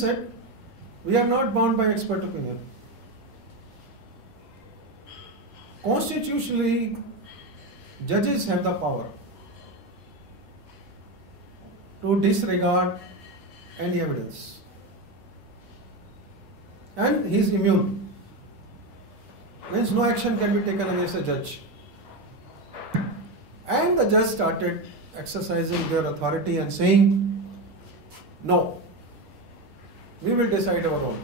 judges said, we are not bound by expert opinion. Constitutionally, judges have the power to disregard any evidence. And he is immune. Means no action can be taken against a judge. And the judge started exercising their authority and saying, no, we will decide our own.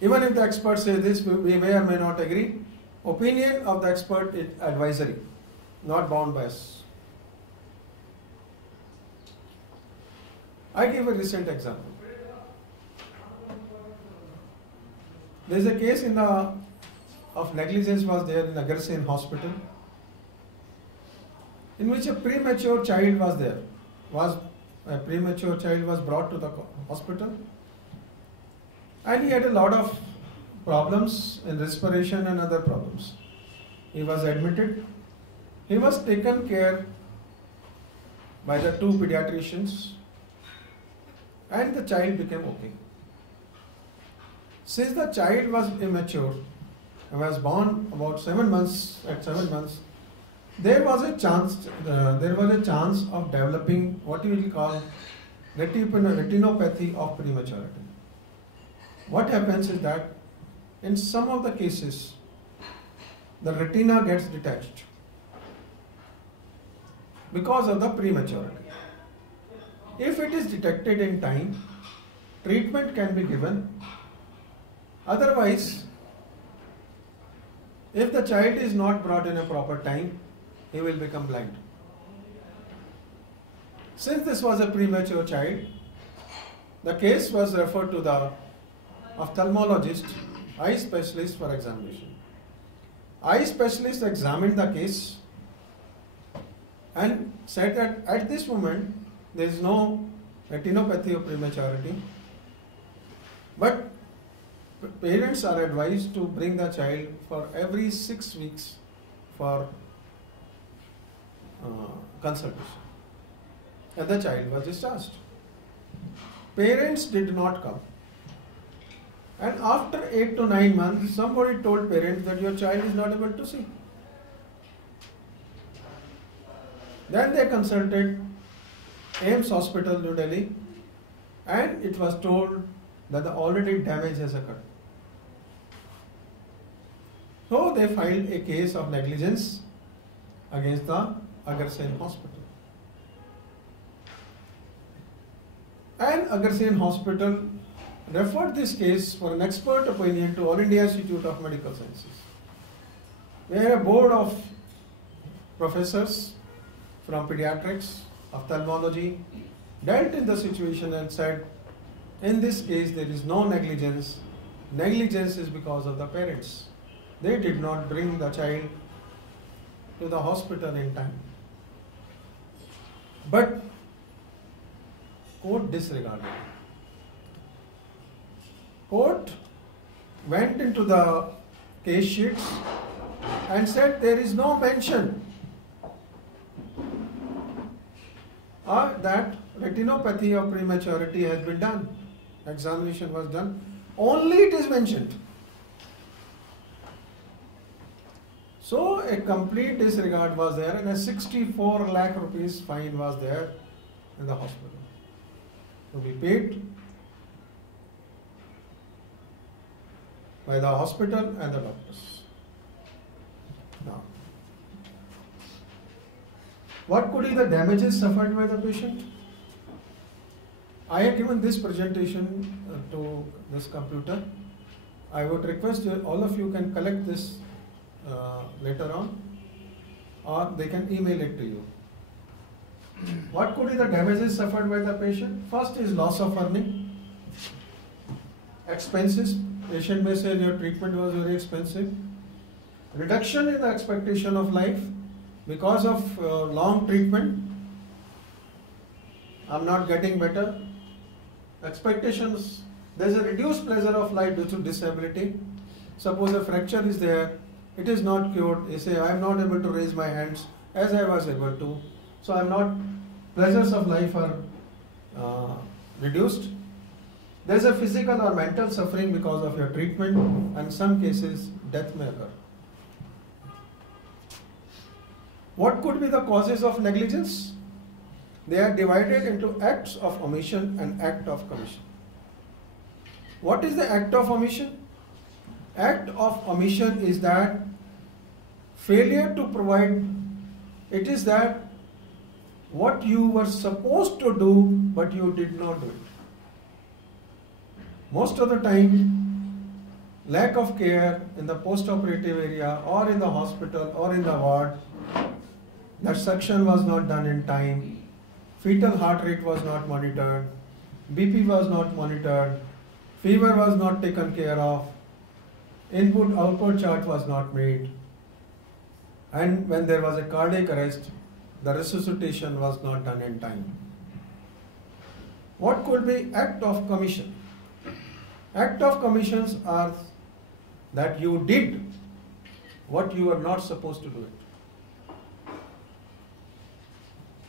Even if the expert says this, we may or may not agree. Opinion of the expert is advisory, not bound by us. I give a recent example. There is a case of negligence was there in Agarsen Hospital, in which a premature child was there. A premature child was brought to the hospital, and he had a lot of problems in respiration and other problems. He was admitted. He was taken care by the two pediatricians, and the child became okay. Since the child was immature and was born about 7 months, there was a chance of developing what you will call retinopathy of prematurity. What happens is that in some of the cases, the retina gets detached because of the prematurity. If it is detected in time, treatment can be given. Otherwise, if the child is not brought in a proper time, he will become blind. Since this was a premature child, the case was referred to the ophthalmologist, eye specialist for examination. Eye specialist examined the case and said that at this moment there is no retinopathy of prematurity, but parents are advised to bring the child for every 6 weeks for consultation. And the child was discharged. Parents did not come. And after 8 to 9 months, somebody told parents that your child is not able to see. Then they consulted AIMS Hospital, New Delhi, and it was told that the already damage has occurred. So they filed a case of negligence against the Agarsen Hospital. And Agarsen Hospital referred this case for an expert opinion to All India Institute of Medical Sciences, where a board of professors from pediatrics, ophthalmology dealt in the situation and said, in this case there is no negligence. Negligence is because of the parents. They did not bring the child to the hospital in time. But court disregarded. Court went into the case sheets and said there is no mention that retinopathy of prematurity has been done. Examination was done. Only it is mentioned. So a complete disregard was there, and a 64 lakh rupees fine was there in the hospital to be paid by the hospital and the doctors. Now, what could be the damages suffered by the patient? I have given this presentation to this computer. I would request all of you can collect this later on, or they can email it to you. What could be the damages suffered by the patient? First is loss of earning, expenses. Patient may say your treatment was very expensive. Reduction in the expectation of life because of long treatment. I'm not getting better. Expectations, there is a reduced pleasure of life due to disability. Suppose a fracture is there, it is not cured. You say, I am not able to raise my hands as I was able to. So I am not, pleasures of life are reduced. There is a physical or mental suffering because of your treatment, and in some cases, death may occur. What could be the causes of negligence? They are divided into acts of omission and act of commission. What is the act of omission? Act of omission is that failure to provide, it is that what you were supposed to do but you did not do it. Most of the time, lack of care in the post-operative area or in the hospital or in the ward, that suction was not done in time, fetal heart rate was not monitored, BP was not monitored, fever was not taken care of, input-output chart was not made, and when there was a cardiac arrest, the resuscitation was not done in time. What could be act of commission? Act of commissions are that you did what you were not supposed to do it,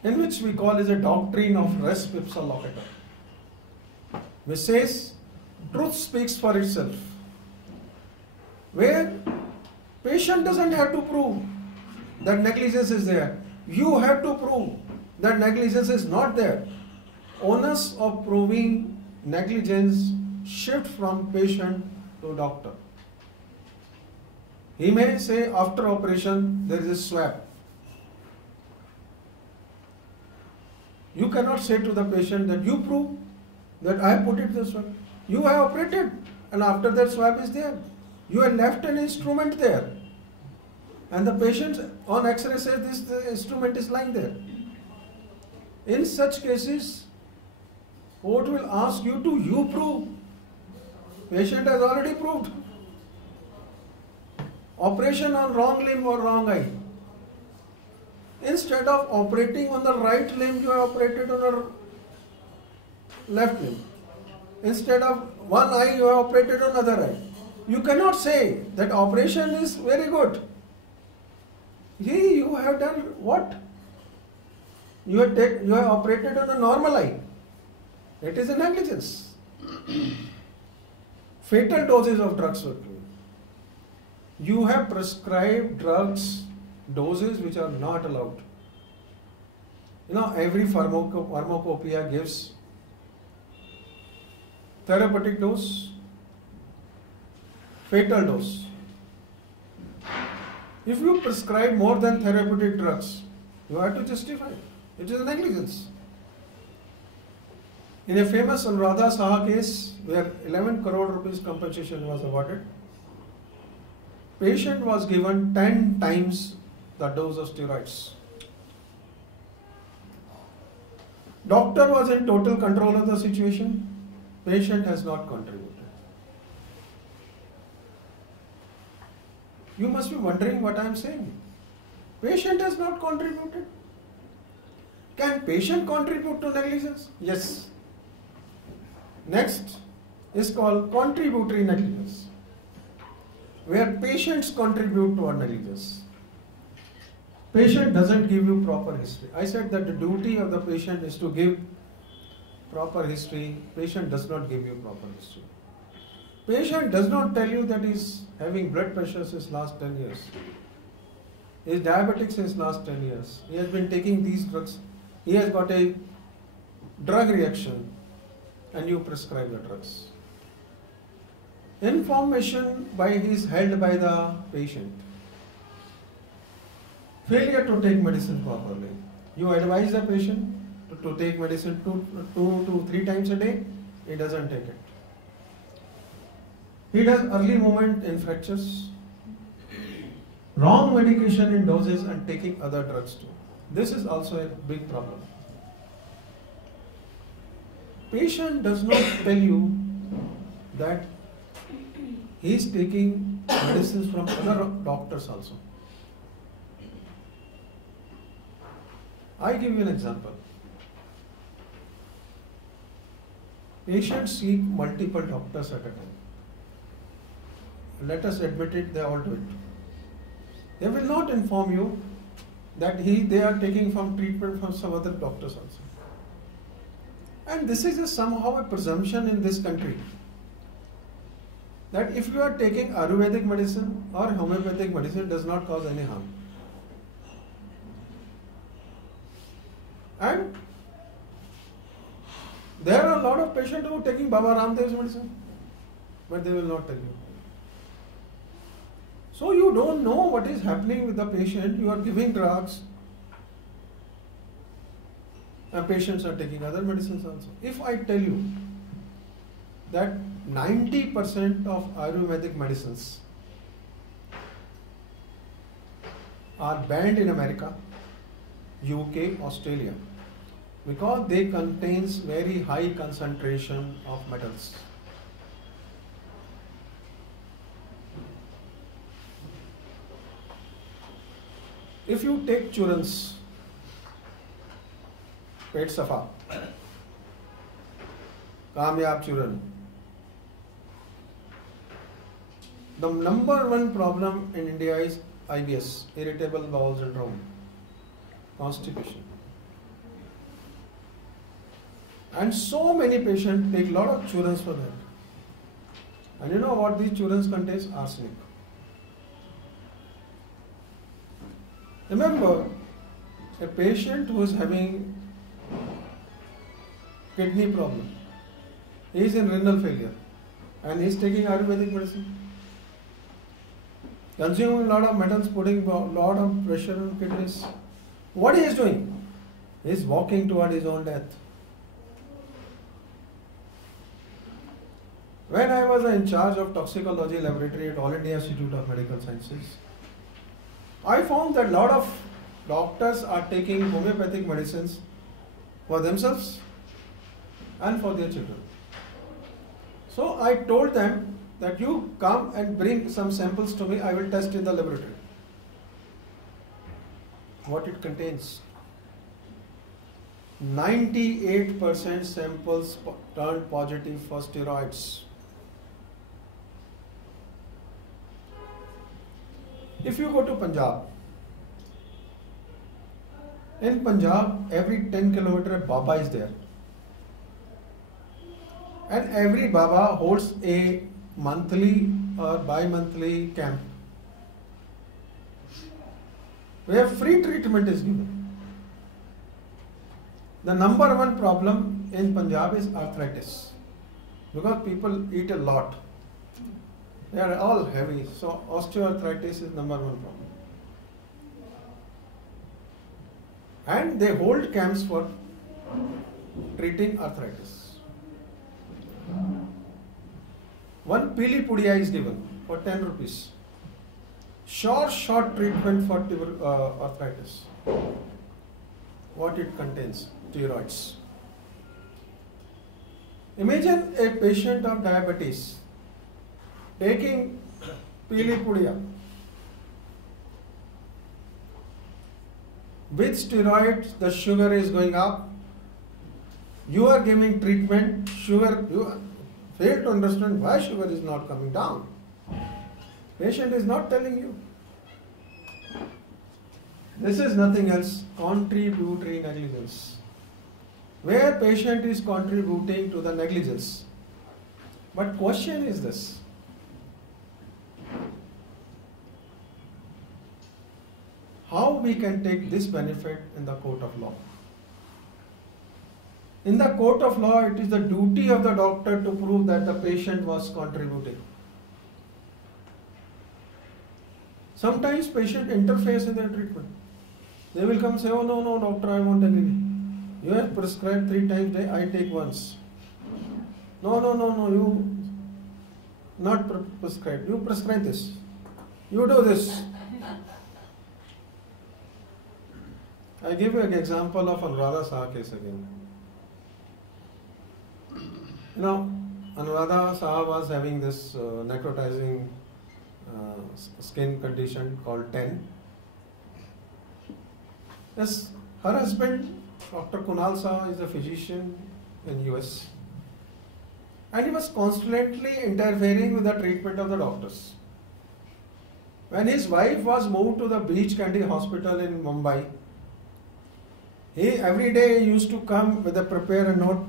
in which we call is a doctrine of res ipsa loquitur, which says truth speaks for itself, where patient doesn't have to prove that negligence is there. You have to prove that negligence is not there. Onus of proving negligence shift from patient to doctor. He may say after operation there is a swab. You cannot say to the patient that you prove that I put it this way. You have operated and after that swab is there. You have left an instrument there. And the patient on X-ray says the instrument is lying there. In such cases, court will ask you to you prove. Patient has already proved. Operation on wrong limb or wrong eye. Instead of operating on the right limb, you have operated on the left limb. Instead of one eye, you have operated on other eye. You cannot say that operation is very good. You have done what? You have operated on a normal eye. It is a negligence. Fatal doses of drugs were given. You have prescribed drugs, doses which are not allowed. You know, every pharmacopoeia gives therapeutic dose, fatal dose. If you prescribe more than therapeutic drugs, you have to justify it. It is a negligence. In a famous Anuradha Saha case, where 11 crore rupees compensation was awarded, patient was given 10 times the dose of steroids. Doctor was in total control of the situation. Patient has not contributed. You must be wondering what I am saying. Patient has not contributed. Can patient contribute to negligence? Yes. Next is called contributory negligence, where patients contribute to our negligence. Patient doesn't give you proper history. I said that the duty of the patient is to give proper history. Patient does not give you proper history. Patient does not tell you that he is having blood pressure since last 10 years. He is diabetic since last 10 years. He has been taking these drugs. He has got a drug reaction and you prescribe the drugs. Information is held by the patient. Failure to take medicine properly. You advise the patient to take medicine 2 to 3 times a day. He doesn't take it. He does early movement in fractures. Wrong medication in doses and taking other drugs too. This is also a big problem. Patient does not tell you that he is taking medicines from other doctors also. I give you an example. Patients seek multiple doctors at a time. Let us admit it, they all do it. They will not inform you that they are taking from treatment from some other doctors also. And this is somehow a presumption in this country that if you are taking Ayurvedic medicine or homeopathic medicine, it does not cause any harm. And there are a lot of patients who are taking Baba Ramdev's medicine, but they will not tell you. So you don't know what is happening with the patient. You are giving drugs, and patients are taking other medicines also. If I tell you that 90% of Ayurvedic medicines are banned in America, UK, Australia, because they contains very high concentration of metals. If you take churans, पेट सफा, कामयाब चूरन, the number one problem in India is IBS, irritable bowel syndrome, constipation. And so many patients take a lot of churans for that. And you know what these churans contains? Arsenic. Remember, a patient who is having kidney problem, he is in renal failure, and he is taking Ayurvedic medicine, consuming a lot of metals, putting a lot of pressure on kidneys. What he is doing? He is walking toward his own death. When I was in charge of toxicology laboratory at All India Institute of Medical Sciences, I found that a lot of doctors are taking homeopathic medicines for themselves and for their children. So I told them that you come and bring some samples to me, I will test in the laboratory what it contains. 98% samples turned positive for steroids. If you go to Punjab, in Punjab, every 10 kilometers a Baba is there. And every Baba holds a monthly or bi-monthly camp where free treatment is given. The number one problem in Punjab is arthritis, because people eat a lot. They are all heavy, so osteoarthritis is number one problem. And they hold camps for treating arthritis. One Pili Pudia is given for 10 rupees. Short treatment for arthritis. What it contains? Steroids. Imagine a patient of diabetes taking Pili Pudia with steroids. The sugar is going up. You are giving treatment, sugar, you fail to understand why sugar is not coming down. Patient is not telling you. This is nothing else, contributory negligence, where patient is contributing to the negligence. But question is this: how we can take this benefit in the court of law? In the court of law, it is the duty of the doctor to prove that the patient was contributing. Sometimes patient interferes in their treatment. They will come and say, oh no, doctor, I won't agree. You have prescribed 3 times a day, I take once. No, you not prescribe. You prescribe this. You do this. I give you an example of Anuradha Saha case again. You know, Anuradha Saha was having this necrotizing skin condition called TEN. Yes, her husband, Dr. Kunal Saha, is a physician in US, and he was constantly interfering with the treatment of the doctors. When his wife was moved to the Beach Candy Hospital in Mumbai, he every day used to come with prepare a note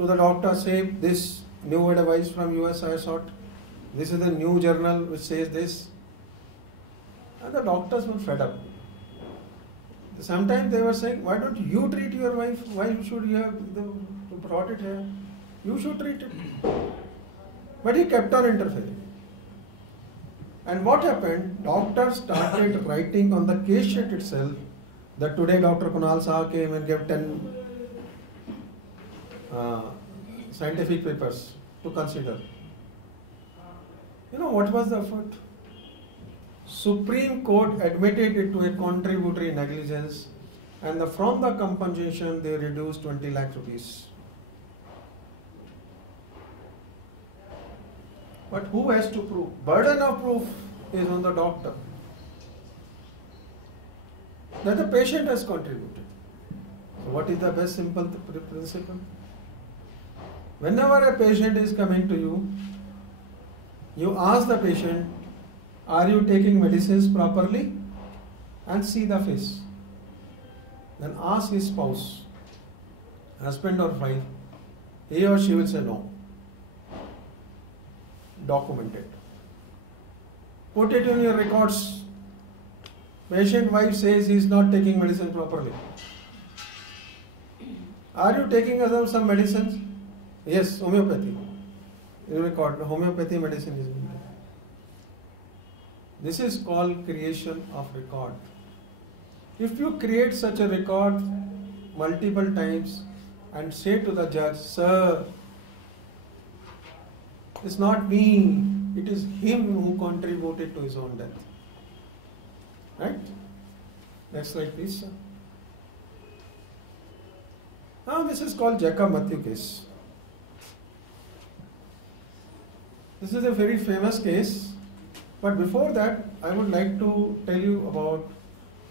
to the doctor, say this new advice from US I sought, this is the new journal which says this, and the doctors were fed up. Sometimes they were saying, why don't you treat your wife? Why should you have brought it here? You should treat it. But he kept on interfering. And what happened? Doctors started writing on the case sheet itself that today Dr. Kunal Saha came and gave 10 scientific papers to consider. You know what was the effort? Supreme Court admitted it to a contributory negligence, and from the compensation they reduced 20 lakh rupees. But who has to prove? Burden of proof is on the doctor that the patient has contributed. So what is the best simple principle? Whenever a patient is coming to you, you ask the patient, are you taking medicines properly? And see the face. Then ask his spouse, husband or wife, he or she will say no. Document it. Put it in your records. Patient wife says he is not taking medicine properly. Are you taking some medicines? Yes, homeopathy. You record homeopathy medicine is being taken. This is called creation of record. If you create such a record multiple times and say to the judge, sir, it's not me, it is him who contributed to his own death. Right? Next slide please, sir. Now this is called Jacob Matthew case. This is a very famous case. But before that, I would like to tell you about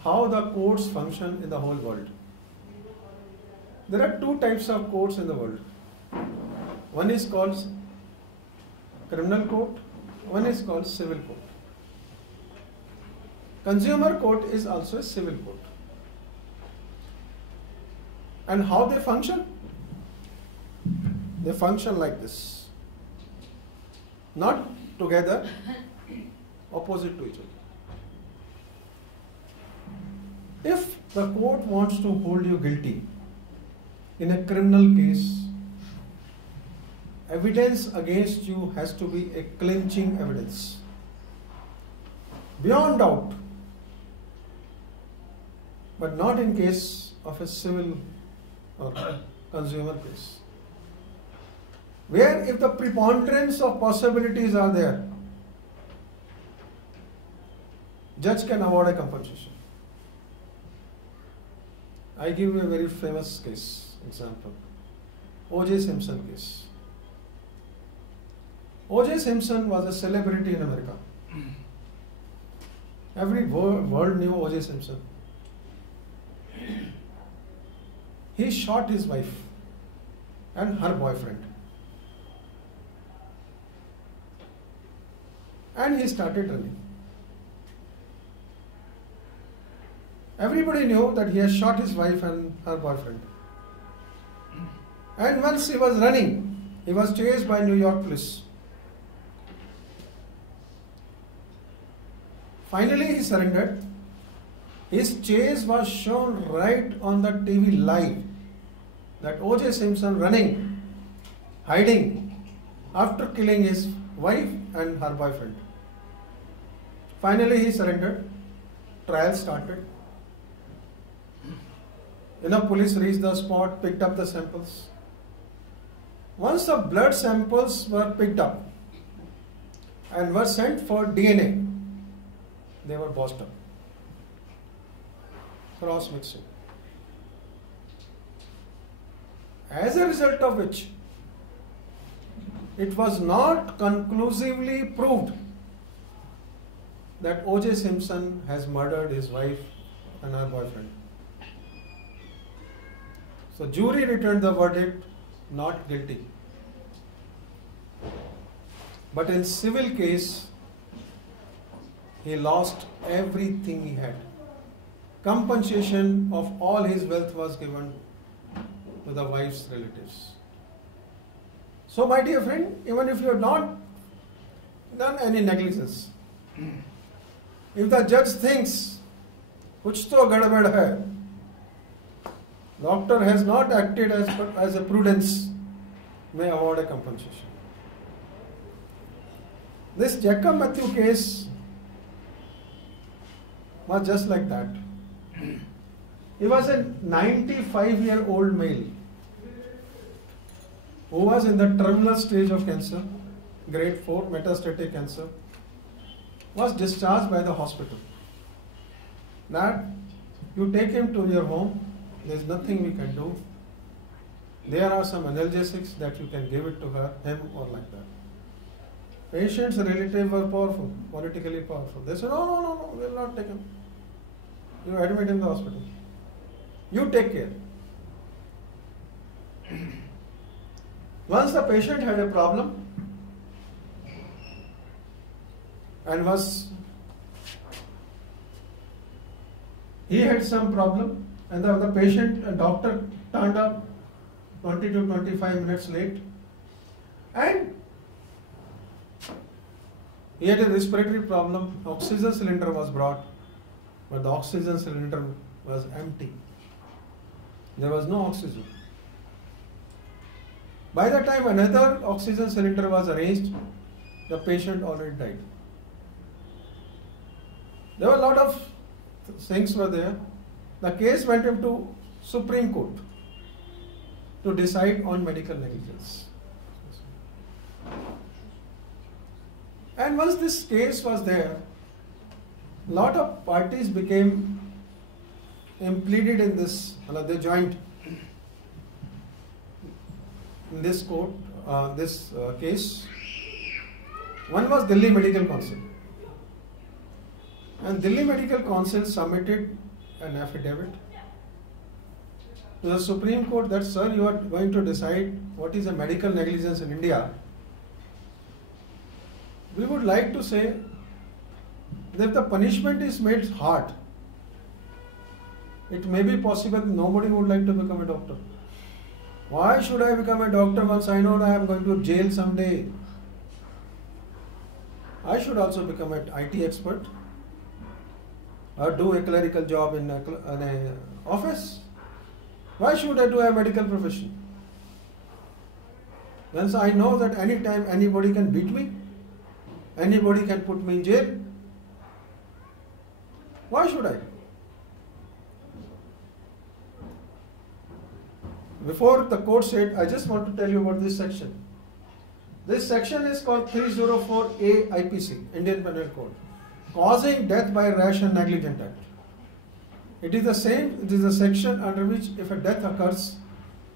how the courts function in the whole world. There are two types of courts in the world. One is called criminal court, one is called civil court. Consumer court is also a civil court. And how they function? They function like this. Not together, opposite to each other. If the court wants to hold you guilty in a criminal case, evidence against you has to be a clinching evidence, beyond doubt. But not in case of a civil or consumer case, where if the preponderance of possibilities are there, judge can award a compensation. I give you a very famous case example. O.J. Simpson case. O.J. Simpson was a celebrity in America. Every world knew O.J. Simpson. He shot his wife and her boyfriend. And he started running. Everybody knew that he has shot his wife and her boyfriend. And once he was running, he was chased by New York police. Finally, he surrendered. His chase was shown right on the TV live. That O.J. Simpson running, hiding, after killing his wife and her boyfriend. Finally, he surrendered. Trial started. Police reached the spot, picked up the samples. Once the blood samples were picked up and were sent for DNA, they were bossed up. Cross-mixing. As a result of which, it was not conclusively proved that O.J. Simpson has murdered his wife and her boyfriend. So jury returned the verdict, not guilty. But in civil case, he lost everything he had. Compensation of all his wealth was given to the wife's relatives. So my dear friend, even if you have not done any negligence, if the judge thinks kuch to gadbad hai, doctor has not acted as a prudence, may award a compensation. This Jacob Matthew case was just like that. He was a 95-year-old male who was in the terminal stage of cancer, grade 4 metastatic cancer, was discharged by the hospital. That you take him to your home, there is nothing we can do. There are some analgesics that you can give it to him or like that. Patient's relatives were powerful, politically powerful. They said, no, we will not take him. You admit him in the hospital. You take care. Once the patient had a problem and he had some problem, and the patient, doctor turned up 20 to 25 minutes late, and he had a respiratory problem. Oxygen cylinder was brought, but the oxygen cylinder was empty. There was no oxygen. By the time another oxygen cylinder was arranged, the patient already died. There were a lot of things were there. The case went into Supreme Court to decide on medical negligence. And once this case was there, a lot of parties became impleaded in this, they joined in this court, case. One was Delhi Medical Council. And Delhi Medical Council submitted an affidavit to the Supreme Court that, sir, you are going to decide what is a medical negligence in India. We would like to say that if the punishment is made hard, it may be possible nobody would like to become a doctor. Why should I become a doctor once I know that I am going to jail someday? I should also become an IT expert or do a clerical job in an office. Why should I do a medical profession? Once I know that anytime anybody can beat me, anybody can put me in jail, why should I? Before the court said, I just want to tell you about this section. This section is called 304A IPC, Indian Penal Code, Causing Death by Rash and Negligent Act. It is the section under which if a death occurs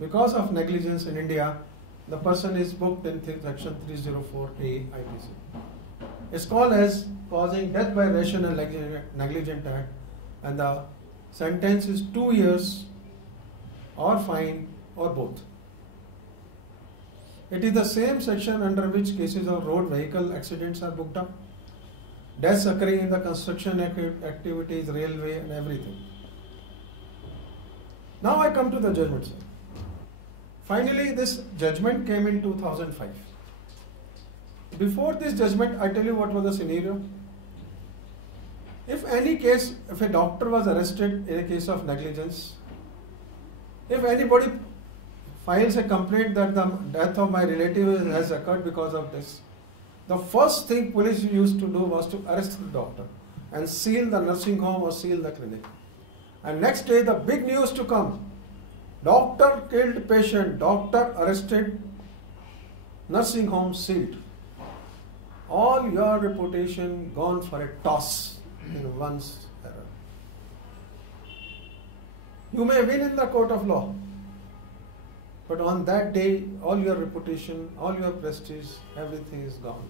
because of negligence in India, the person is booked in section 304A IPC. It's called as Causing Death by Rash and Negligent Act, and the sentence is 2 years or fine or both. It is the same section under which cases of road vehicle accidents are booked up, deaths occurring in the construction activities, railway and everything. Now I come to the judgment, sir. Finally, this judgment came in 2005. Before this judgment, I tell you what was the scenario. If a doctor was arrested in a case of negligence, if anybody files a complaint that the death of my relative has occurred because of this, the first thing police used to do was to arrest the doctor and seal the nursing home or seal the clinic. And next day the big news to come, doctor killed patient, doctor arrested, nursing home sealed. All your reputation gone for a toss in one's error. You may win in the court of law, but on that day, all your reputation, all your prestige, everything is gone.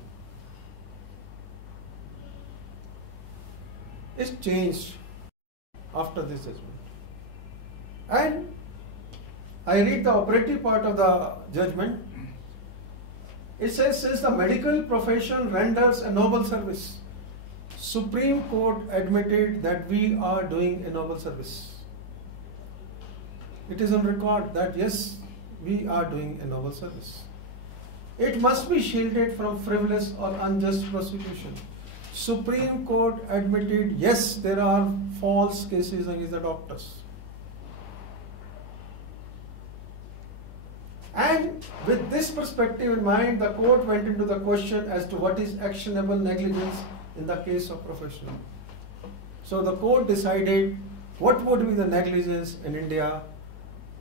It's changed after this judgment. And I read the operative part of the judgment. It says, since the medical profession renders a noble service, Supreme Court admitted that we are doing a noble service. It is on record that yes, we are doing a noble service. It must be shielded from frivolous or unjust prosecution. Supreme Court admitted, yes, there are false cases against the doctors. And with this perspective in mind, the court went into the question as to what is actionable negligence in the case of professional. So the court decided what would be the negligence in India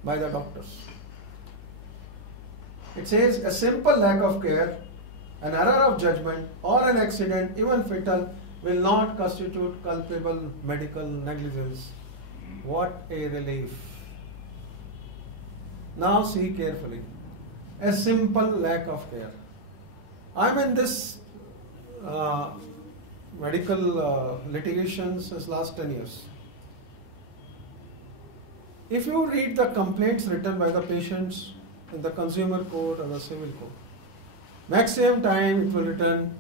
by the doctors. It says a simple lack of care, an error of judgment, or an accident, even fatal, will not constitute culpable medical negligence. What a relief. Now see carefully. A simple lack of care. I'm in this medical litigation since last 10 years. If you read the complaints written by the patients in the consumer court or the civil court, maximum time it will written,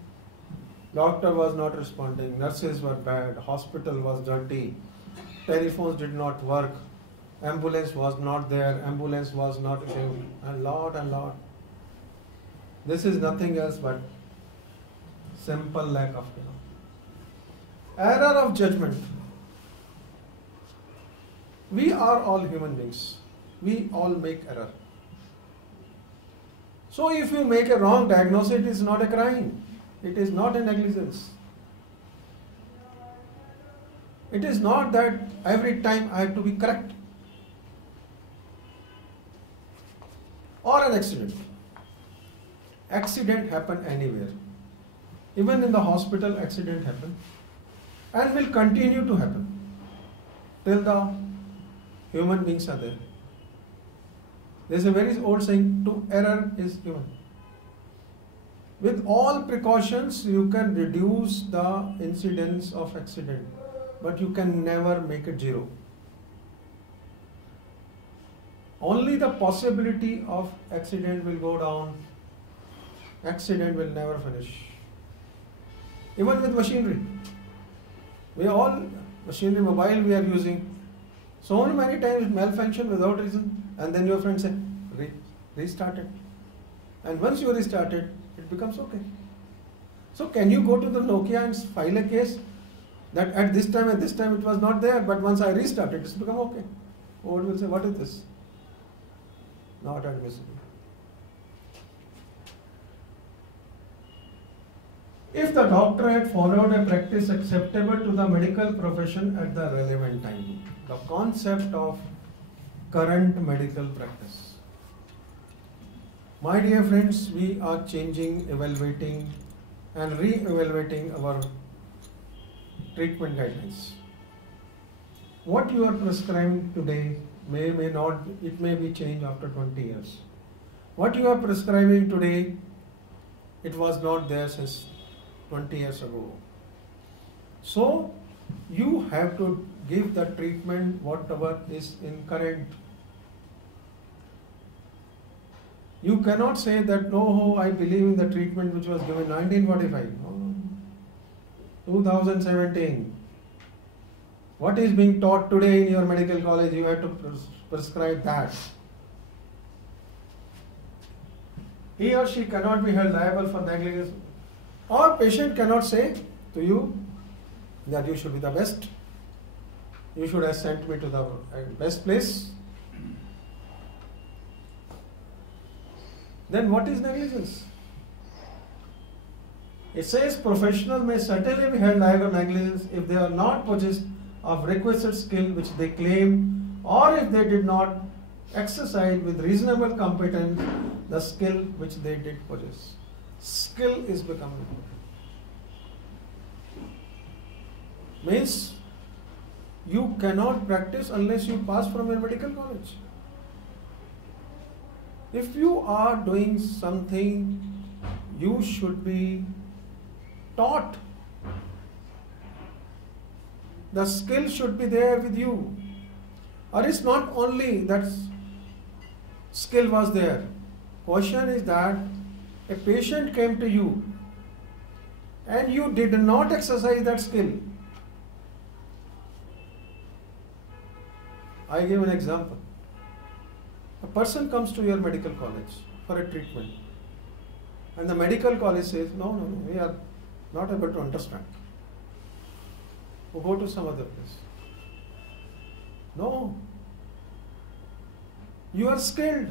doctor was not responding, nurses were bad, hospital was dirty, telephones did not work, ambulance was not there, ambulance was not available, and lot. This is nothing else but simple lack of care. Error of judgment. We are all human beings. We all make error. So if you make a wrong diagnosis, it is not a crime. It is not a negligence. It is not that every time I have to be correct. Or an accident. Accident happen anywhere. Even in the hospital, accident happen. And will continue to happen. Till the human beings are there. There is a very old saying, to error is human. With all precautions, you can reduce the incidence of accident, but you can never make it zero. Only the possibility of accident will go down. Accident will never finish. Even with machinery. Machinery, mobile we are using. So many times it malfunction without reason. And then your friend say, restart it. And once you restart it, it becomes okay. So can you go to the Nokia and file a case that at this time it was not there, but once I restart it, it's become okay. Court will say, what is this? Not admissible. If the doctor had followed a practice acceptable to the medical profession at the relevant time, the concept of current medical practice. My dear friends, we are changing, evaluating and re-evaluating our treatment guidelines. What you are prescribing today may not, it may be changed after 20 years. What you are prescribing today, it was not there since 20 years ago. So you have to give the treatment whatever is in current. You cannot say that, no, I believe in the treatment which was given 1945. No. 2017. What is being taught today in your medical college, you have to prescribe that. He or she cannot be held liable for negligence. Or patient cannot say to you that you should be the best. You should have sent me to the best place. Then what is negligence? It says professional may certainly be held liable for negligence if they are not possessed of requisite skill which they claim, or if they did not exercise with reasonable competence the skill which they did possess. Skill is becoming important. Means you cannot practice unless you pass from your medical college. If you are doing something, you should be taught. The skill should be there with you. Or it's not only that skill was there. Question is that a patient came to you and you did not exercise that skill. I give an example. A person comes to your medical college for a treatment. And the medical college says, no, we are not able to understand. We'll go to some other place. No. You are skilled.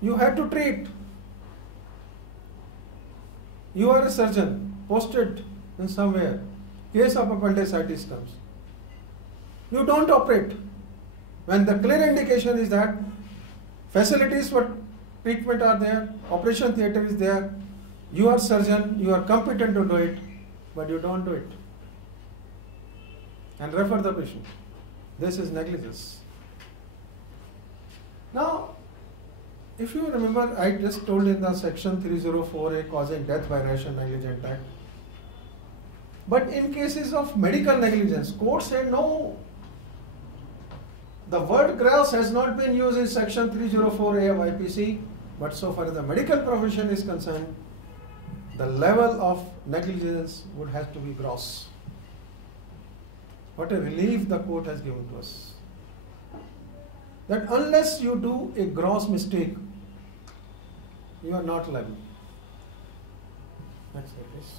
You have to treat. You are a surgeon, posted in somewhere. Case of appendicitis comes. You don't operate. When the clear indication is that facilities for treatment are there, operation theatre is there, you are surgeon, you are competent to do it, but you don't do it. And refer the patient. This is negligence. Now, if you remember, I just told in the section 304A causing death by rash and negligent act. But in cases of medical negligence, court said no. The word gross has not been used in section 304A of IPC, but so far as the medical profession is concerned, the level of negligence would have to be gross. What a relief the court has given to us. That unless you do a gross mistake, you are not liable. Next slide, please.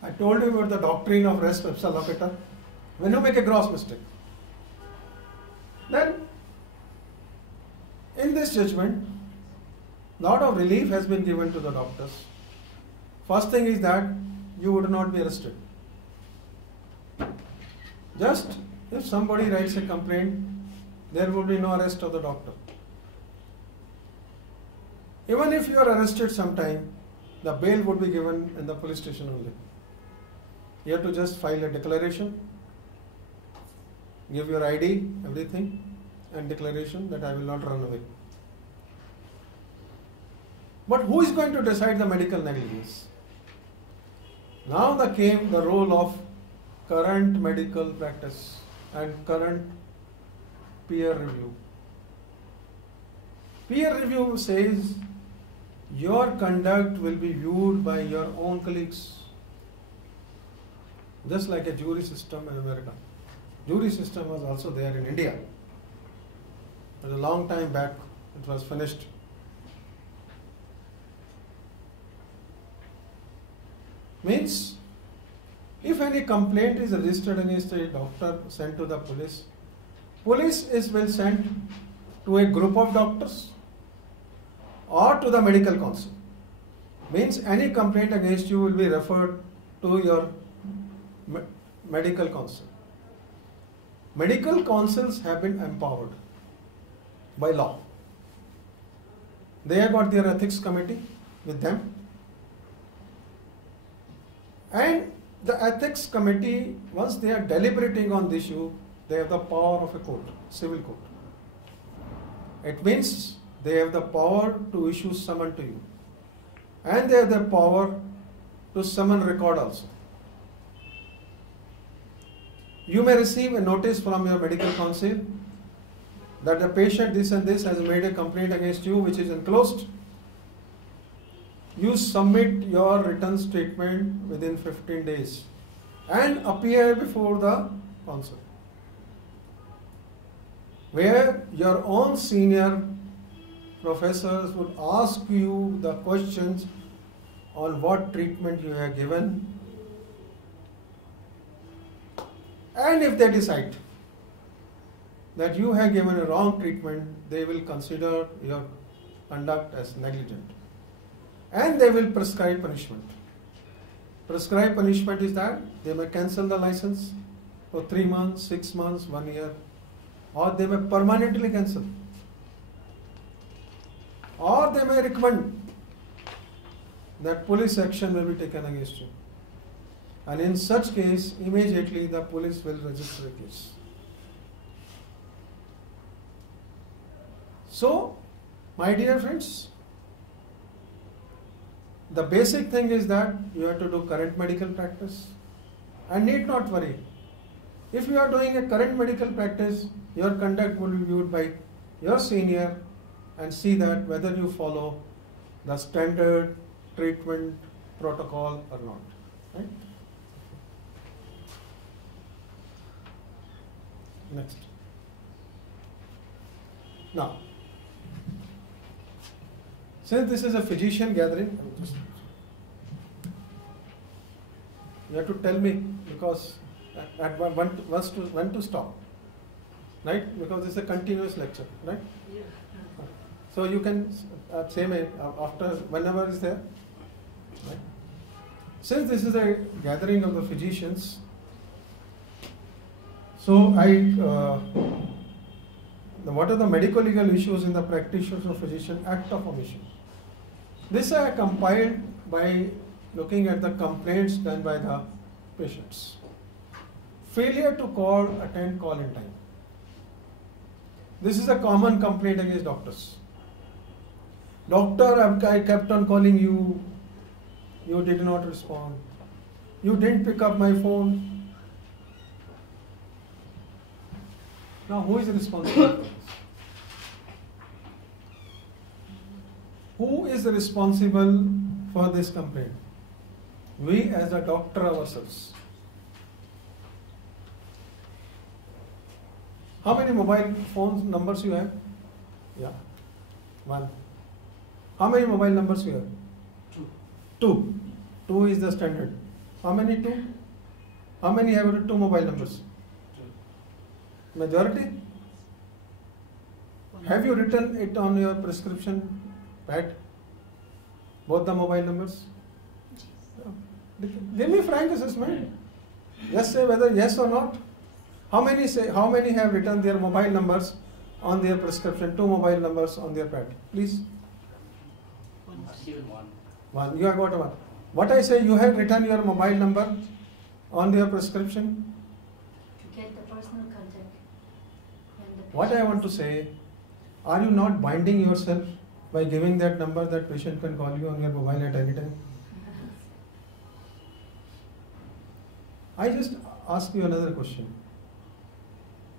I told you about the doctrine of res ipsa loquitur. When you make a gross mistake, then in this judgment, lot of relief has been given to the doctors. First thing is that you would not be arrested. Just if somebody writes a complaint, there would be no arrest of the doctor. Even if you are arrested sometime, the bail would be given in the police station only. You have to just file a declaration, give your ID, everything, and declaration that I will not run away. But who is going to decide the medical negligence? Now came the role of current medical practice and current peer review. Peer review says your conduct will be viewed by your own colleagues. Just like a jury system in America. Jury system was also there in India. But a long time back, it was finished. Means, if any complaint is registered against a doctor sent to the police, police will send to a group of doctors or to the medical council. Means any complaint against you will be referred to your medical council. Medical councils have been empowered by law. They have got their ethics committee with them. And the ethics committee, once they are deliberating on this issue, they have the power of a court, civil court. It means they have the power to issue summon to you. And they have the power to summon record also. You may receive a notice from your medical council that the patient this and this has made a complaint against you which is enclosed. You submit your written statement within 15 days and appear before the council, where your own senior professors would ask you the questions on what treatment you have given, and if they decide that you have given a wrong treatment, they will consider your conduct as negligent. And they will prescribe punishment. Prescribed punishment is that they may cancel the license for 3 months, 6 months, 1 year, or they may permanently cancel. Or they may recommend that police action will be taken against you. And in such case, immediately the police will register a case. So, my dear friends, the basic thing is that you have to do current medical practice and need not worry. If you are doing a current medical practice, your conduct will be viewed by your senior and see that whether you follow the standard treatment protocol or not. Right? Next. Now, since this is a physician gathering, you have to tell me because at when to stop, right? Because this is a continuous lecture, right? Yeah. So you can say me after whenever is there. Right? Since this is a gathering of the physicians, so what are the medical legal issues in the practitioners of physician act of omission? This I compiled by looking at the complaints done by the patients. Failure to attend call in time. This is a common complaint against doctors. Doctor, I kept on calling you, you did not respond. You didn't pick up my phone. Now, who is responsible for this? Who is responsible for this complaint? We as a doctor ourselves. How many mobile phone numbers you have? Yeah, one. How many mobile numbers you have? Two. Two is the standard. How many two? How many have two mobile numbers? Majority? Have you written it on your prescription pad? Both the mobile numbers? Give me frank assessment. Just say whether yes or not. How many have written their mobile numbers on their prescription, two mobile numbers on their pad? Please. One. You have got one. What I say, you have written your mobile number on your prescription? To get the personal contact. What I want to say, are you not binding yourself by giving that number that patient can call you on your mobile at any time? I just ask you another question.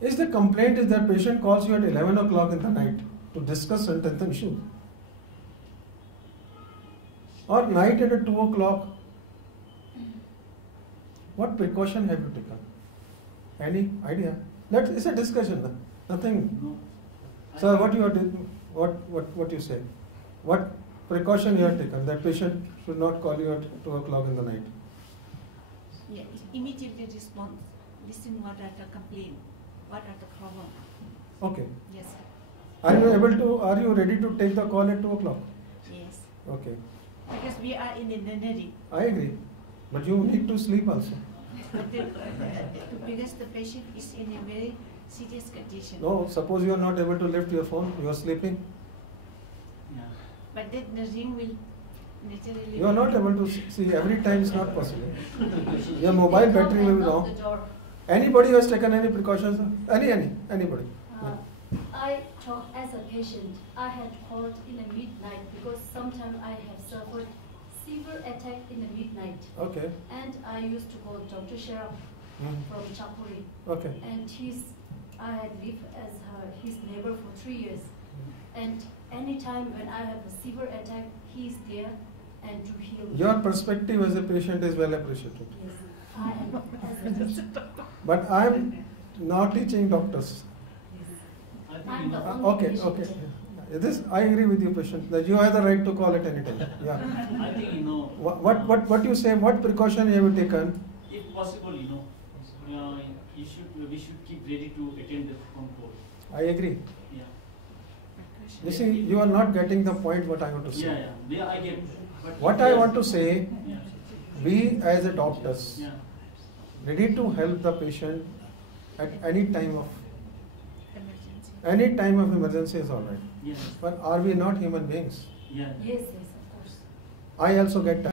Is the complaint is that patient calls you at 11 o'clock in the night to discuss certain issue? Or night at 2 o'clock? What precaution have you taken? Any idea? It's a discussion. Nothing. No. Sir, what you say? What precaution you have taken? That patient should not call you at 2 o'clock in the night. Yeah, immediately respond. Listen what are the complaint, what are the problem. Okay. Yes, sir. Are you ready to take the call at 2 o'clock? Yes. Okay. Because we are in a nursery. I agree. But you need to sleep also. But because the patient is in a very serious condition. No, suppose you are not able to lift your phone, you are sleeping. Yeah. But then the ring will naturally. You are not able to see every time is not possible. Your mobile battery will be Knock long. the door. Anybody who has taken any precautions? Anybody? I talk as a patient. I had called in the midnight because sometimes I have suffered severe attack in the midnight. Okay. And I used to call Dr. Sharaf from Chapuri. Okay. And I had lived as his neighbor for 3 years. And anytime when I have a severe attack, he is there and to heal me. Your perspective as a patient is well appreciated. Yes, I am as a patient. But I am not teaching doctors. I'm the only Okay. patient. This I agree with you, patient. That you have the right to call at any time. Yeah. I think, What you say? What precaution have you taken? if possible, we should keep ready to attend the phone call. I agree. Yeah. You see, you are not getting the point what I want to say. Yeah, I get. But What I want to say, Yeah. we as a doctors, Yeah. ready to help the patient at any time of Emergency. is all right. Yeah. But are we not human beings? Yeah. Yes, of course. I also get